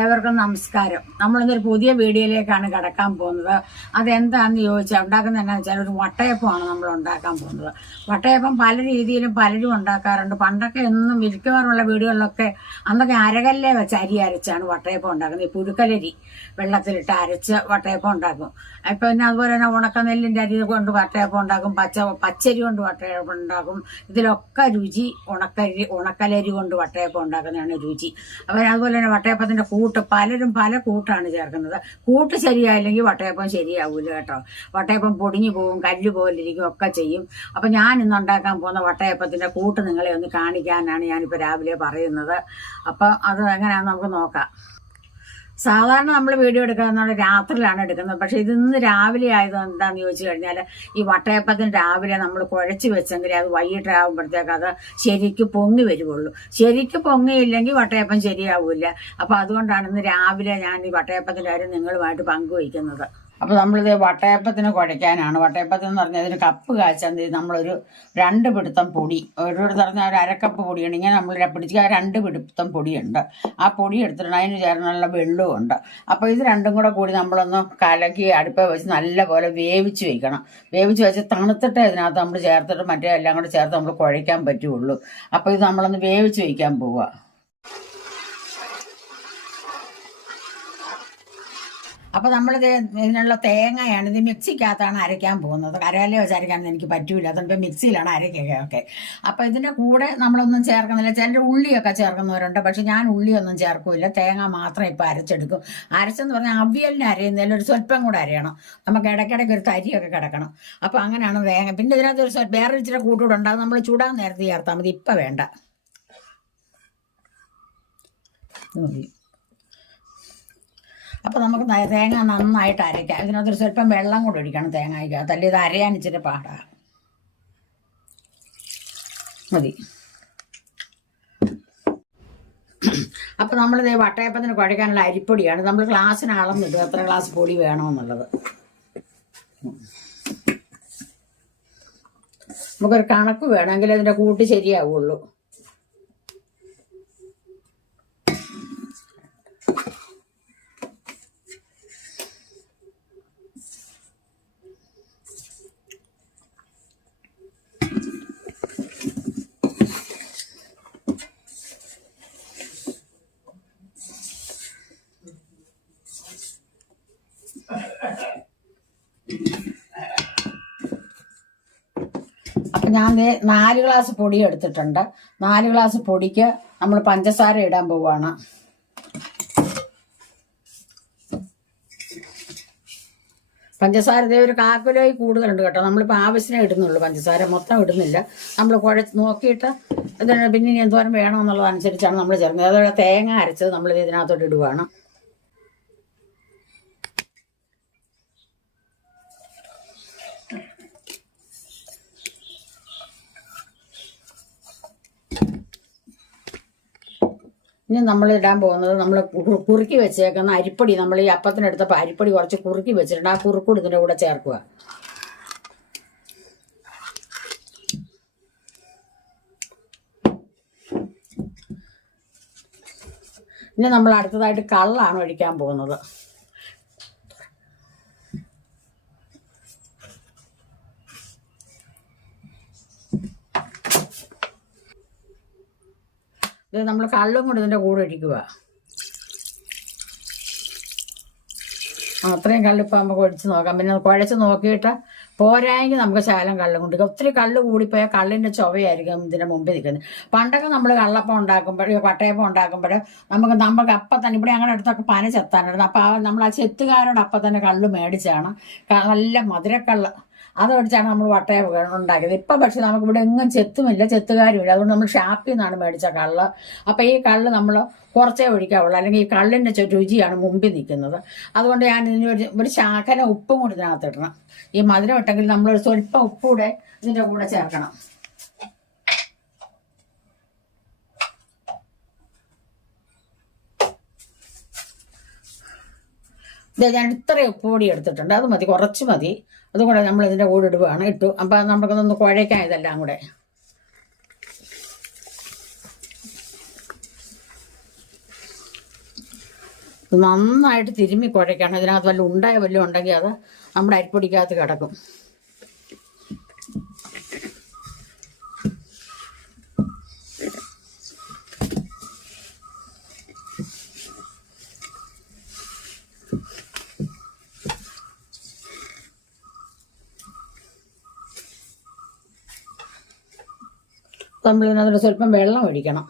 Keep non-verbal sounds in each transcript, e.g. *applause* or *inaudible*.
ഏവർക്കും നമസ്കാരം. നമ്മളിന്നൊരു പുതിയ വീഡിയോയിലേക്കാണ് കടക്കാൻ പോകുന്നത്. അതെന്താണെന്ന് ചോദിച്ചാൽ ഉണ്ടാക്കുന്നത് എന്നാന്ന് വെച്ചാൽ ഒരു വട്ടയപ്പമാണ് നമ്മൾ ഉണ്ടാക്കാൻ പോകുന്നത്. വട്ടയപ്പം പല രീതിയിലും പലരും ഉണ്ടാക്കാറുണ്ട്. പണ്ടൊക്കെ എന്നും മിക്കവാറുള്ള വീടുകളിലൊക്കെ അന്നൊക്കെ അരകല്ലേ വെച്ച് അരി അരച്ചാണ് വട്ടയപ്പം ഉണ്ടാക്കുന്നത്. ഈ പുഴുക്കലരി വെള്ളത്തിലിട്ട് അരച്ച് വട്ടയപ്പം ഉണ്ടാക്കും. ഇപ്പം പിന്നെ അതുപോലെ തന്നെ ഉണക്കനെല്ലിന്റെ അരി കൊണ്ട് വട്ടയപ്പം ഉണ്ടാക്കും. പച്ച പച്ചരി കൊണ്ട് വട്ടയപ്പം ഉണ്ടാക്കും. ഇതിലൊക്കെ രുചി ഉണക്കരി ഉണക്കലരി കൊണ്ട് വട്ടയപ്പം ഉണ്ടാക്കുന്നതാണ് രുചി. അപ്പം അതുപോലെ തന്നെ വട്ടയപ്പത്തിന്റെ കൂട്ട് പലരും പല കൂട്ടാണ് ചേർക്കുന്നത്. കൂട്ട് ശരിയായില്ലെങ്കിൽ വട്ടയപ്പം ശരിയാവൂല കേട്ടോ. വട്ടയപ്പം പൊടിഞ്ഞു പോകും കല്ല് പോലിരിക്കും ഒക്കെ ചെയ്യും. അപ്പം ഞാൻ ഇന്ന് ഉണ്ടാക്കാൻ പോകുന്ന വട്ടയപ്പത്തിന്റെ കൂട്ട് നിങ്ങളെ ഒന്ന് കാണിക്കാനാണ് ഞാനിപ്പോൾ രാവിലെ പറയുന്നത്. അപ്പം അത് എങ്ങനെയാണെന്ന് നമുക്ക് നോക്കാം. സാധാരണ നമ്മൾ വീഡിയോ എടുക്കുന്നത് രാത്രിയിലാണ് എടുക്കുന്നത്. പക്ഷെ ഇതിന്ന് രാവിലെ ആയത് എന്താന്ന് ചോദിച്ചു കഴിഞ്ഞാൽ ഈ വട്ടയപ്പത്തിന് രാവിലെ നമ്മൾ കുഴച്ച് വെച്ചെങ്കിൽ അത് വൈകിട്ടാകുമ്പോഴത്തേക്ക് അത് ശരിക്ക് പൊങ്ങി വരുവുള്ളൂ. ശരിക്ക് പൊങ്ങിയില്ലെങ്കിൽ വട്ടയപ്പം ശരിയാവില്ല. അപ്പം അതുകൊണ്ടാണ് ഇന്ന് രാവിലെ ഞാൻ ഈ വട്ടയപ്പത്തിന്റെ കാര്യം നിങ്ങളുമായിട്ട് പങ്കുവയ്ക്കുന്നത്. അപ്പോൾ നമ്മളിത് വട്ടയപ്പത്തിന് കുഴയ്ക്കാനാണ്. വട്ടയപ്പത്തിന് എന്ന് പറഞ്ഞാൽ ഇതിന് കപ്പ് കാച്ചാൽ നമ്മളൊരു രണ്ട് പിടുത്തം പൊടി. ഒരു പറഞ്ഞാൽ ഒരു അരക്കപ്പ് പൊടിയാണ്. ഇങ്ങനെ നമ്മൾ പിടിച്ച രണ്ട് പിടുത്തം പൊടിയുണ്ട്. ആ പൊടി എടുത്തിട്ടുണ്ട്. അതിന് ചേർന്നുള്ള വെള്ളവും ഉണ്ട്. അപ്പോൾ ഇത് രണ്ടും കൂടെ കൂടി നമ്മളൊന്ന് കലക്കി അടുപ്പ വെച്ച് നല്ലപോലെ വേവിച്ച് വെക്കണം. വേവിച്ച് വെച്ച് തണുത്തിട്ട് ഇതിനകത്ത് നമ്മൾ ചേർത്തിട്ട് മറ്റേ എല്ലാം കൂടെ ചേർത്ത് നമ്മൾ കുഴയ്ക്കാൻ പറ്റുള്ളൂ. അപ്പോൾ ഇത് നമ്മളൊന്ന് വേവിച്ച് വെക്കാൻ പോവുക അപ്പോൾ നമ്മൾ ഇതിനുള്ള തേങ്ങയാണ് ഇത് മിക്സിക്കകത്താണ് അരയ്ക്കാൻ പോകുന്നത്. കരയാലേ വെച്ച് എനിക്ക് പറ്റൂല. അതുകൊണ്ട് മിക്സിയിലാണ് അരയ്ക്കുക അപ്പൊ അപ്പോൾ ഇതിന്റെ കൂടെ നമ്മളൊന്നും ചേർക്കുന്നില്ല. ചിലർ ഉള്ളിയൊക്കെ ചേർക്കുന്നവരുണ്ട്. പക്ഷെ ഞാൻ ഉള്ളിയൊന്നും ചേർക്കില്ല. തേങ്ങ മാത്രം ഇപ്പൊ അരച്ചെടുക്കും. അരച്ചെന്ന് പറഞ്ഞാൽ അവിയലിന് അരയുന്നതിൽ ഒരു സ്വല്പം കൂടെ അരയണം. നമുക്ക് ഇടയ്ക്കിടയ്ക്ക് ഒരു തരിയൊക്കെ കിടക്കണം. അപ്പോൾ അങ്ങനെയാണ് തേങ്ങ. പിന്നെ ഇതിനകത്ത് ഒരു വേറെ ഇച്ചിരി കൂട്ടുകൂടെ ഉണ്ടാകും നമ്മൾ ചൂടാൻ നേരത്തെ ചേർത്താൽ മതി. ഇപ്പം വേണ്ട. മതി. അപ്പോൾ നമുക്ക് തേങ്ങ നന്നായിട്ട് അരയ്ക്കാം. ഇതിനകത്തൊരു സ്വല്പം വെള്ളം കൂടെ ഒഴിക്കണം തേങ്ങയ്ക്കകത്ത് അല്ലെങ്കിൽ ഇത് അരയാൻ ഇച്ചിരി പാടാണ് മതി. അപ്പോൾ നമ്മളിത് വട്ടയപ്പത്തിന് കുഴക്കാനുള്ള അരിപ്പൊടിയാണ്. നമ്മൾ ഗ്ലാസ്സിന് അളന്നിടും എത്ര ഗ്ലാസ് പൊടി വേണമെന്നുള്ളത്. നമുക്കൊരു കണക്ക് വേണമെങ്കിൽ അതിന്റെ കൂട്ട് ശരിയാവുള്ളൂ അപ്പം ഞാൻ നാല് ഗ്ലാസ് പൊടി എടുത്തിട്ടുണ്ട്. നാല് ഗ്ലാസ് പൊടിക്ക് നമ്മൾ പഞ്ചസാര ഇടാൻ പോവുകയാണ് പഞ്ചസാര ഇതേ ഒരു കാക്കിലോയി കൂടുതലുണ്ട് കേട്ടോ. നമ്മളിപ്പോൾ ആവശ്യത്തിനേ ഇടുന്നുള്ളൂ പഞ്ചസാര. മൊത്തം ഇടുന്നില്ല. നമ്മൾ കുഴച്ച് നോക്കിയിട്ട് ഇതിന് പിന്നെ ഇനി എന്തോരം വേണമെന്നുള്ളതനുസരിച്ചാണ് നമ്മൾ ചേർന്നത്. അതുപോലെ തേങ്ങ അരച്ചത് നമ്മൾ ഇതിനകത്തോട്ട് ഇടുവാണ്. ഇനി നമ്മൾ ഇടാൻ പോകുന്നത് നമ്മൾ കുറുക്കി വെച്ചേക്കുന്ന അരിപ്പൊടി. നമ്മൾ ഈ അപ്പത്തിനെടുത്തപ്പോൾ അരിപ്പൊടി കുറച്ച് കുറുക്കി വെച്ചിട്ടുണ്ട്. ആ കുറുക്കൂടി ഇതിന്റെ കൂടെ ചേർക്കുക. ഇനി നമ്മൾ അടുത്തതായിട്ട് കള്ളാണ് ഒഴിക്കാൻ പോകുന്നത്. ഇത് നമ്മൾ കള്ളും കൊണ്ട് ഇതിന്റെ കൂടെ ഒഴിക്കുക അത്രയും കള്ളിപ്പോൾ നമുക്ക് ഒഴിച്ച് നോക്കാം. പിന്നെ കുഴച്ച് നോക്കിയിട്ട് പോരായെങ്കിൽ നമുക്ക് ശകലം കള്ളും കൊണ്ട് ഒത്തിരി കള്ള് കൂടിപ്പോയാൽ കള്ളിന്റെ ചുവയായിരിക്കും ഇതിന്റെ മുമ്പിൽ നിൽക്കുന്നത്. പണ്ടൊക്കെ നമ്മൾ കള്ളപ്പം ഉണ്ടാക്കുമ്പോൾ പട്ടയപ്പം ഉണ്ടാക്കുമ്പോൾ നമുക്ക് നമുക്ക് അപ്പം തന്നെ ഇവിടെ ഞങ്ങളുടെ അടുത്തൊക്കെ പന ചെത്താനായിരുന്നു അപ്പോൾ നമ്മൾ ആ ചെത്തുകാരോട് അപ്പം തന്നെ കള്ള് മേടിച്ചാണ്. നല്ല മധുരക്കള്ള് അത് മേടിച്ചാണ് നമ്മൾ വട്ടയം ഉണ്ടാക്കിയത്. ഇപ്പം പക്ഷെ നമുക്ക് ഇവിടെ എങ്ങും ചെത്തുമില്ല ചെത്തുകാരുമില്ല. അതുകൊണ്ട് നമ്മൾ ഷാപ്പിൽ നിന്നാണ് മേടിച്ച കള്ള്. അപ്പം ഈ കള്ള് നമ്മൾ കുറച്ചേ ഒഴിക്കാവുള്ളൂ. അല്ലെങ്കിൽ ഈ കള്ളിന്റെ രുചിയാണ് മുമ്പിൽ നിൽക്കുന്നത്. അതുകൊണ്ട് ഞാൻ ഇതിന് ഒരു ഒരു ശാഖന ഉപ്പും കൂടി ഇതിനകത്ത് ഇടണം. ഈ മധുരം ഇട്ടെങ്കിൽ നമ്മൾ സ്വല്പം ഉപ്പൂടെ ഇതിന്റെ കൂടെ ചേർക്കണം. ഞാൻ ഇത്രയും ഉപ്പ് പൊടി എടുത്തിട്ടുണ്ട്. അത് മതി കുറച്ച് മതി. അതുകൂടെ നമ്മൾ ഇതിന്റെ കൂടെ ഇടുകയാണ് ഇട്ടു. അപ്പം നമുക്കതൊന്ന് കുഴയ്ക്കാം ഇതെല്ലാം കൂടെ. നന്നായിട്ട് തിരുമ്മി കുഴയ്ക്കണം. ഇതിനകത്ത് വല്ല ഉണ്ടായ വല്ലതും ഉണ്ടെങ്കിൽ അത് നമ്മുടെ അരിപ്പൊടിക്കകത്ത് കിടക്കും. നമ്മളിതിനകത്ത് സ്വല്പം വെള്ളം ഒഴിക്കണം.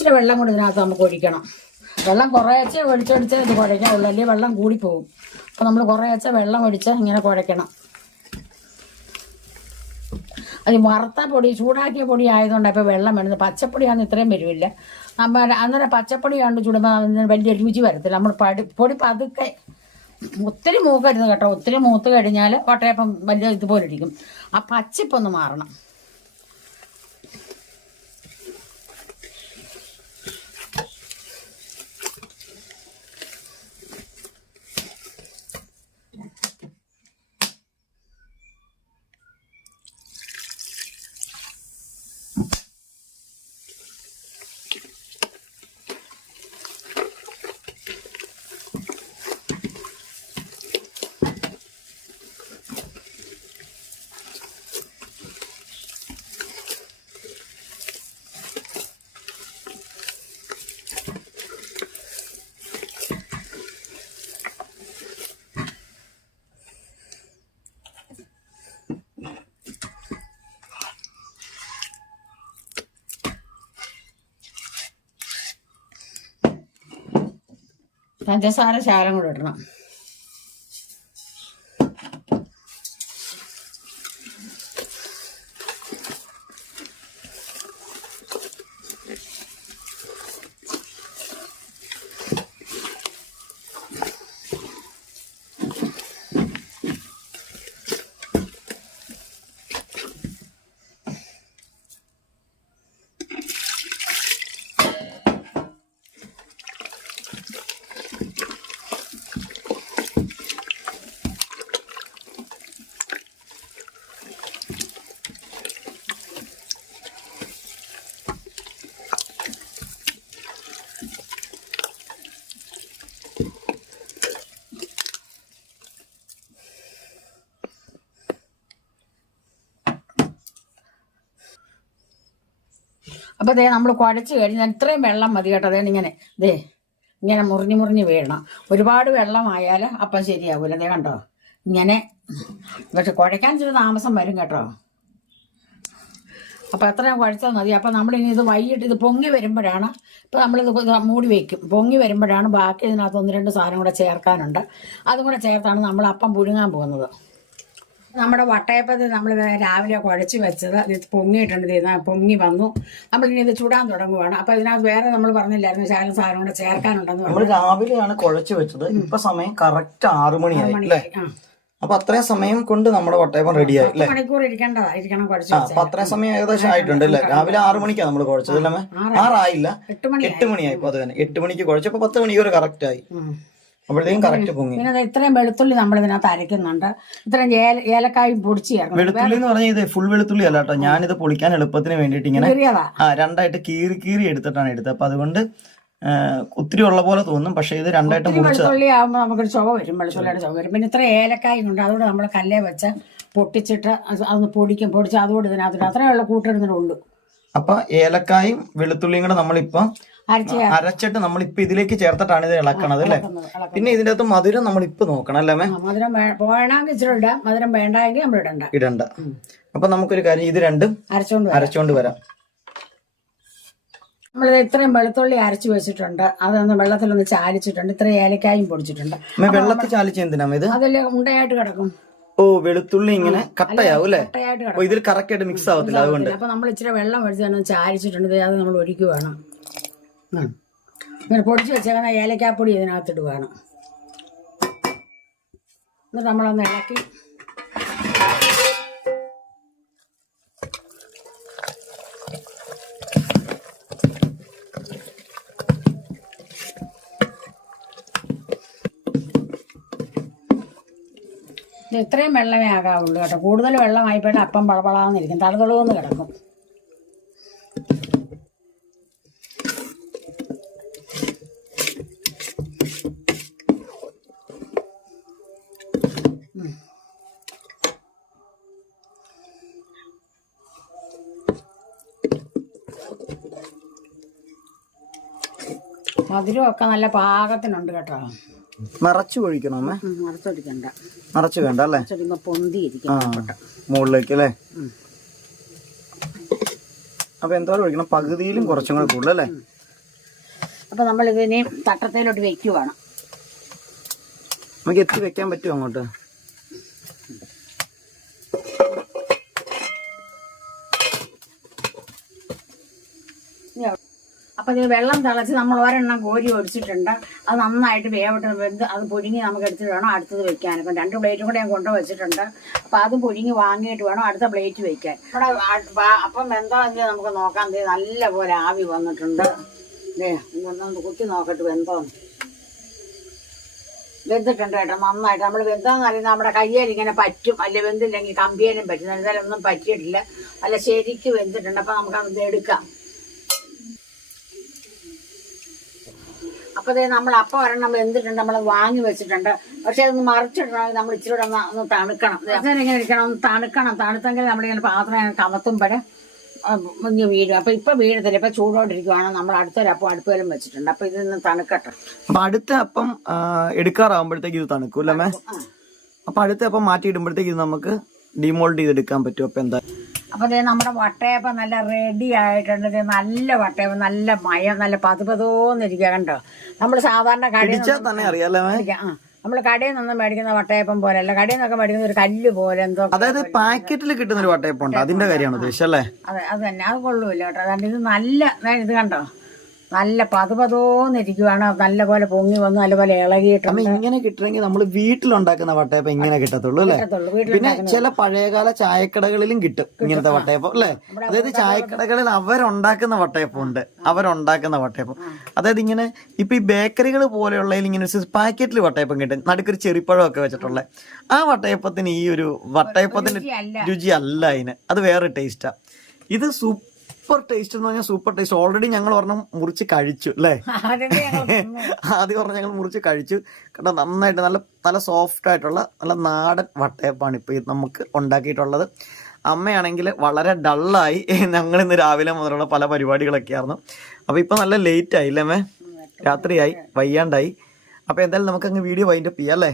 ഇച്ചിരി വെള്ളം കൂടി ഇതിനകത്ത് നമുക്ക് ഒഴിക്കണം. വെള്ളം കുറേശ്ശെ ഒഴിച്ചൊഴിച്ച് ഇത് കുഴയ്ക്കാവുള്ളൂ. അല്ലെങ്കിൽ വെള്ളം കൂടിപ്പോവും. അപ്പോൾ നമ്മൾ കുറേശ്ശെ വെള്ളം ഒഴിച്ച് ഇങ്ങനെ കുഴയ്ക്കണം. അത് വറുത്ത പൊടി ചൂടാക്കിയ പൊടി ആയതുകൊണ്ട് ഇപ്പോൾ വെള്ളം വേണം. പച്ചപ്പൊടിയാണെന്ന് ഇത്രയും വരുമില്ല അപ്പം അന്നേരം പച്ചപ്പൊടി കണ്ട് ചൂടുമ്പോൾ വലിയ രുചി വരത്തില്ല. നമ്മൾ പടി പൊടി പതുക്കെ ഒത്തിരി മൂക്കരുത് കേട്ടോ. ഒത്തിരി മൂത്ത് കഴിഞ്ഞാൽ കോട്ടയപ്പം വലിയ ഇതുപോലെ ഇരിക്കും. ആ പച്ചിപ്പൊന്ന് മാറണം. പഞ്ചസാര ശാലം കൂടെ ഇടണം. അപ്പോൾ ദേ നമ്മൾ കുഴച്ച് കഴിഞ്ഞാൽ ഇത്രയും വെള്ളം മതി കേട്ടോ. അതേ ഇങ്ങനെ ദേ ഇങ്ങനെ മുറിഞ്ഞ് മുറിഞ്ഞ് വീഴണം. ഒരുപാട് വെള്ളമായാൽ അപ്പം ശരിയാവൂല. ദേ കണ്ടോ? ഇങ്ങനെ പക്ഷെ കുഴയ്ക്കാൻ ഇച്ചിരി താമസം വരും കേട്ടോ. അപ്പോൾ അത്രയും കുഴച്ചാൽ മതി. അപ്പം നമ്മളിനി ഇത് വൈകിട്ട് ഇത് പൊങ്ങി വരുമ്പോഴാണ് ഇപ്പൊ നമ്മളിത് മൂടി വെക്കും. പൊങ്ങി വരുമ്പോഴാണ് ബാക്കി ഇതിനകത്ത് ഒന്ന് രണ്ട് സാധനം കൂടെ ചേർക്കാനുണ്ട്. അതും കൂടെ ചേർത്താണ് നമ്മൾ അപ്പം പുഴുങ്ങാൻ പോകുന്നത്. നമ്മുടെ വട്ടയപ്പത്തിൽ നമ്മൾ രാവിലെ കുഴച്ച് വെച്ചത്. ഇത് പൊങ്ങിയിട്ടുണ്ട്. ഇത് പൊങ്ങി വന്നു. നമ്മളിനി ഇത് ചൂടാൻ തുടങ്ങുവാണ്. അപ്പൊ ഇതിനകത്ത് വേറെ നമ്മൾ പറഞ്ഞില്ലായിരുന്നു ശാലം സാധനം കൂടെ ചേർക്കാനുണ്ടെന്ന് നമ്മൾ രാവിലെയാണ് കുഴച്ച് വെച്ചത്. ഇപ്പൊ സമയം കറക്റ്റ് ആറു മണിയായി അല്ലേ? അപ്പൊ അത്രയും സമയം കൊണ്ട് നമ്മുടെ വട്ടയപ്പം റെഡിയായി അല്ലേ? പത്ത് മണിക്കൂർ ഇരിക്കേണ്ടതാ ഇരിക്കണം കുഴച്ച് അപ്പൊ അത്രയും സമയം ഏകദേശം ആയിട്ടുണ്ട് അല്ലേ? രാവിലെ ആറു മണിക്കാണ് നമ്മൾ കുഴച്ചത് അല്ലേ ആറായില്ല. എട്ട് മണി എട്ട് മണിയായി ഇപ്പൊ അത് തന്നെ. എട്ട് മണിക്ക് കുഴച്ചപ്പോ പത്ത് മണിക്കൂർ കറക്റ്റ് ആയി. അപ്പോഴത്തേക്കും കറക്റ്റ് പൊങ്ങി. പിന്നെ ഇത്രയും വെളുത്തുള്ളി നമ്മൾ ഇതിനകത്ത് അരയ്ക്കുന്നുണ്ട്. ഇത്രയും ഏല ഏലക്കായും പൊടിച്ച് ചേർക്കണം വെളുത്തുള്ളി എന്ന് പറഞ്ഞാൽ ഇത് ഫുൾ വെളുത്തുള്ളി അല്ല കേട്ടോ. ഞാനിത് പൊളിക്കാൻ എളുപ്പത്തിന് വേണ്ടിയിട്ട് ഇങ്ങനെ ആ രണ്ടായിട്ട് കീറി കീറി എടുത്തിട്ടാണ് എടുത്തത്. അപ്പൊ അതുകൊണ്ട് ഒത്തിരി ഉള്ള പോലെ തോന്നും. പക്ഷെ ഇത് രണ്ടായിട്ട് വെളുത്തുള്ളി ആകുമ്പോൾ നമുക്കൊരു ചുവ വരും. വെളുത്തുള്ളിയുടെ ചുവ വരും. പിന്നെ ഇത്ര ഏലക്കായും ഉണ്ട്. അതുകൊണ്ട് നമ്മൾ കല്ലേ വെച്ച് പൊട്ടിച്ചിട്ട് അത് അതൊന്ന് പൊടിക്കും. പൊടിച്ച് അതുകൊണ്ട് ഇതിനകത്ത് അത്രയുള്ള കൂട്ടിടുന്നതിനുള്ളൂ അപ്പൊ ഏലക്കായും വെളുത്തുള്ളിയും കൂടെ നമ്മളിപ്പം അരച്ചിട്ട് നമ്മൾ ഇപ്പൊ ഇതിലേക്ക് ചേർത്തിട്ടാണ് ഇത് ഇളക്കണത് അല്ലേ. പിന്നെ ഇതിന്റെ അകത്ത് മധുരം നമ്മൾ ഇപ്പൊ നോക്കണം അല്ലേ മധുരം വേ- വേണമെങ്കിൽ ഇച്ചിരി ഇടാം. മധുരം വേണ്ടെങ്കിൽ നമ്മൾ ഇടണ്ട. ഇടണ്ട. അപ്പൊ നമുക്കൊരു കാര്യം ഇത് രണ്ടും അരച്ചോണ്ട് അരച്ചോണ്ട് വരാം. നമ്മളിത് ഇത്രയും വെളുത്തുള്ളി അരച്ചു വെച്ചിട്ടുണ്ട്. അതൊന്ന് വെള്ളത്തിലൊന്ന് ചാലിച്ചിട്ടുണ്ട്. ഇത്രയും ഏലക്കായും പൊടിച്ചിട്ടുണ്ട്. വെള്ളത്തിൽ ചാലിച്ച എന്തിനാ ഇത്? അതിൽ ഉണ്ടയായിട്ട് കിടക്കും. ഓ വെളുത്തുള്ളി ഇങ്ങനെ കട്ടയാവും അല്ലേ ഇതിൽ കറക്റ്റ് ആയിട്ട് മിക്സ് ആവത്തില്ല അതുകൊണ്ട്. അപ്പൊ നമ്മൾ ഇച്ചിരി വെള്ളം ഒഴിച്ച് ചാരിച്ചിട്ടുണ്ട് ചാലിച്ചിട്ടുണ്ട്. അത് നമ്മൾ ഒഴിക്കുവാണ്. ഇങ്ങനെ പൊടിച്ച് വെച്ചേക്കുന്ന ഏലക്കാപ്പൊടി ഇതിനകത്തിട്ട് വേണം. എന്നിട്ട് നമ്മളൊന്ന് ഇളക്കി. ഇത് ഇത്രയും വെള്ളമേ ആകാവുള്ളൂ കേട്ടോ. കൂടുതൽ വെള്ളമായിപ്പോയിട്ട് അപ്പം വളവളാന്നിരിക്കും തളകളൂന്ന് കിടക്കും. മധുരമൊക്കെ നല്ല പാകത്തിനുണ്ട് കേട്ടോ. നിറച്ചു ഒഴിക്കണം അമ്മ? മറച്ചൊടിക്കണ്ട നിറച്ചു വേണ്ട അല്ലേ? മറച്ചൊടിക്കുമ്പോ പൊന്തിയിരിക്കും ആ മുകളിലേക്ക് അല്ലേ? അപ്പൊ എന്തോരം ഒഴിക്കണം? പകുതിയിലും കുറച്ചും കൂടെ കൂടുതൽ അല്ലേ? അപ്പൊ നമ്മൾ ഇതിനെ തട്ടത്തേലോട്ട് വെക്കുവാണ് നമുക്ക് എത്തി വെക്കാൻ പറ്റുമോ അങ്ങോട്ട്? അപ്പൊ ഇത് വെള്ളം തിളച്ച് നമ്മൾ ഒരെണ്ണം കോരി ഒഴിച്ചിട്ടുണ്ട് അത് നന്നായിട്ട് വേവട്ട് വെന്ത് അത് പുഴുങ്ങി നമുക്ക് എടുത്തിട്ട് വേണം അടുത്തത് വെക്കാൻ. ഇപ്പം രണ്ട് പ്ലേറ്റും കൂടെ ഞാൻ കൊണ്ടു വെച്ചിട്ടുണ്ട്. അപ്പം അത് പുഴുങ്ങി വാങ്ങിയിട്ട് വേണം അടുത്ത പ്ലേറ്റ് വെക്കാൻ. ഇവിടെ അപ്പം എന്താണെന്ന് നമുക്ക് നോക്കാൻ നല്ല പോലെ ആവി വന്നിട്ടുണ്ട്. ഇതൊന്നൊന്ന് കുത്തി നോക്കട്ടെ വെന്തോന്ന് വെന്തിട്ടുണ്ട് കേട്ടോ നന്നായിട്ട്. നമ്മൾ വെന്താന്ന് അറിയുന്നത് നമ്മുടെ കയ്യിൽ ഇങ്ങനെ പറ്റും. അല്ല വെന്തില്ലെങ്കിൽ കമ്പിയേലും പറ്റും. എന്തായാലും ഒന്നും പറ്റിയിട്ടില്ല. അല്ല ശരിക്ക് വെന്തിട്ടുണ്ട്. അപ്പം നമുക്കത് എടുക്കാം. അപ്പൊ ദേ നമ്മൾ അപ്പം ഒരെണ്ണം എന്തിട്ടുണ്ട്? നമ്മൾ വാങ്ങി വെച്ചിട്ടുണ്ട്. പക്ഷെ അതൊന്ന് മറിച്ചിടണമെങ്കിൽ നമ്മൾ ഇച്ചിരി കൂടെ ഒന്ന് തണുക്കണം. ഇങ്ങനെ ഇരിക്കണം? ഒന്ന് തണുക്കണം. തണുത്തെങ്കിൽ നമ്മളിങ്ങനെ പാത്രം ഇങ്ങനെ കമത്തുമ്പോഴേ ഇങ്ങനെ വീഴും അപ്പൊ ഇപ്പൊ വീഴത്തില്ല ഇപ്പൊ ചൂടോണ്ടിരിക്കുവാണ്. നമ്മൾ അടുത്തൊരപ്പം അടുപ്പേലും വെച്ചിട്ടുണ്ട്. അപ്പൊ ഇതൊന്ന് തണുക്കട്ടെ. അപ്പൊ അടുത്ത അപ്പം എടുക്കാറാകുമ്പോഴത്തേക്ക് എടുക്കാറാവുമ്പോഴത്തേക്ക് ഇത് തണുക്കൂല്ലേ അപ്പൊ അടുത്ത അപ്പം മാറ്റി ഇടുമ്പോഴത്തേക്ക് ഇത് നമുക്ക് ഡിമോൾഡ് ചെയ്തെടുക്കാൻ പറ്റും. അപ്പൊ എന്താ? അപ്പൊ ഇത് നമ്മുടെ വട്ടയപ്പം നല്ല റെഡി ആയിട്ടുണ്ട്. ദേ നല്ല വട്ടയപ്പം നല്ല മയം നല്ല പതുപതോന്നിരിക്കുക കണ്ടോ? നമ്മൾ സാധാരണ കടയിൽ പിടിച്ചാൽ തന്നെ അറിയാലേ അമ്മേ? ആ. നമ്മൾ കടയിൽ നിന്നും മേടിക്കുന്ന വട്ടയപ്പം പോലെയല്ല. കടയിൽ നിന്നൊക്കെ മേടിക്കുന്ന ഒരു കല്ല് പോലെ എന്തോ അതായത് പാക്കറ്റിൽ കിട്ടുന്ന ഒരു വട്ടയപ്പം ഉണ്ട് അതിന്റെ കാര്യമാണ് അല്ലേ? അതെ അത് തന്നെ. അത് കൊള്ളൂല്ലോ കേട്ടോ. അതുകൊണ്ട് ഇത് നല്ല ഇത് കണ്ടോ? നല്ല പതുപതോന്നിരിക്കുവാണ്. നല്ല പോലെ പൊങ്ങി വന്ന് നല്ലപോലെ ഇളകിയിട്ടുണ്ട്. അമ്മ ഇങ്ങനെ കിട്ടണമെങ്കിൽ നമ്മൾ വീട്ടിലുണ്ടാക്കുന്ന വട്ടയപ്പ ഇങ്ങനെ കിട്ടത്തുള്ളൂ അല്ലേ? പിന്നെ ചില പഴയകാല ചായക്കടകളിലും കിട്ടും ഇങ്ങനത്തെ വട്ടയപ്പം അല്ലേ? അതായത് ചായക്കടകളിൽ അവരുണ്ടാക്കുന്ന വട്ടയപ്പം ഉണ്ട്. അവരുണ്ടാക്കുന്ന വട്ടയപ്പം. അതായത് ഇങ്ങനെ ഇപ്പൊ ഈ ബേക്കറികൾ പോലെയുള്ളതിൽ ഇങ്ങനെ പാക്കറ്റിൽ വട്ടയപ്പം കിട്ടും. നടുക്കൊരു ചെറിപ്പഴം ഒക്കെ വെച്ചിട്ടുള്ള. ആ വട്ടയപ്പത്തിന് ഈ ഒരു വട്ടയപ്പത്തിന്റെ രുചിയല്ല. രുചി അല്ല അതിന്. അത് വേറെ ടേസ്റ്റാ ഇത് സൂപ്പർ ടേസ്റ്റ് എന്ന് പറഞ്ഞാൽ സൂപ്പർ ടേസ്റ്റ്. ഓൾറെഡി ഞങ്ങൾ ഒരെണ്ണം മുറിച്ച് കഴിച്ചു അല്ലേ. *laughs* ആദ്യം പറഞ്ഞ ഞങ്ങൾ മുറിച്ച് കഴിച്ചു. കേട്ടോ നന്നായിട്ട് നല്ല നല്ല സോഫ്റ്റ് ആയിട്ടുള്ള നല്ല നാടൻ വട്ടയപ്പാണ് ഇപ്പൊ നമുക്ക് ഉണ്ടാക്കിയിട്ടുള്ളത്. അമ്മയാണെങ്കിൽ വളരെ ഡള്ളായി *laughs* ഞങ്ങൾ ഇന്ന് രാവിലെ മുതലുള്ള പല പരിപാടികളൊക്കെ ആയിരുന്നു. അപ്പോൾ ഇപ്പോൾ നല്ല ലേറ്റ് ആയി അല്ലേ അമ്മേ രാത്രിയായി വയ്യാണ്ടായി. അപ്പോൾ എന്തായാലും നമുക്ക് അങ്ങ് വീഡിയോ വൈൻഡപ്പ് ചെയ്യാം അല്ലേ?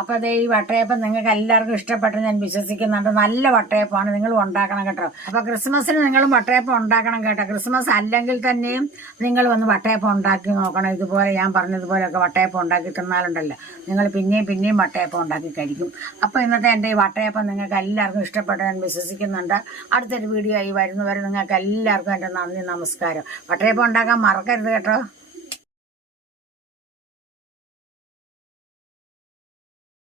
അപ്പൊ അതേ ഈ വട്ടയപ്പം നിങ്ങൾക്ക് എല്ലാവർക്കും ഇഷ്ടപ്പെട്ടു ഞാൻ വിശ്വസിക്കുന്നുണ്ട്. നല്ല വട്ടയപ്പമാണ് നിങ്ങൾ ഉണ്ടാക്കണം കേട്ടോ. അപ്പോൾ ക്രിസ്മസിന് നിങ്ങളും വട്ടയപ്പം ഉണ്ടാക്കണം കേട്ടോ. ക്രിസ്മസ് അല്ലെങ്കിൽ തന്നെയും നിങ്ങൾ വന്ന് വട്ടയപ്പം ഉണ്ടാക്കി നോക്കണം. ഇതുപോലെ ഞാൻ പറഞ്ഞതുപോലെയൊക്കെ വട്ടയപ്പം ഉണ്ടാക്കി തിന്നാലുണ്ടല്ലോ. നിങ്ങൾ പിന്നെയും പിന്നെയും വട്ടയപ്പം ഉണ്ടാക്കി കഴിക്കും. അപ്പോൾ ഇന്നത്തെ എന്റെ ഈ വട്ടയപ്പം നിങ്ങൾക്ക് എല്ലാവർക്കും ഇഷ്ടപ്പെട്ടു ഞാൻ വിശ്വസിക്കുന്നുണ്ട്. അടുത്തൊരു വീഡിയോ ആയി വരുന്നവരെ നിങ്ങൾക്ക് എല്ലാവർക്കും എന്റെ നന്ദി നമസ്കാരം. വട്ടയപ്പം ഉണ്ടാക്കാൻ മറക്കരുത് കേട്ടോ.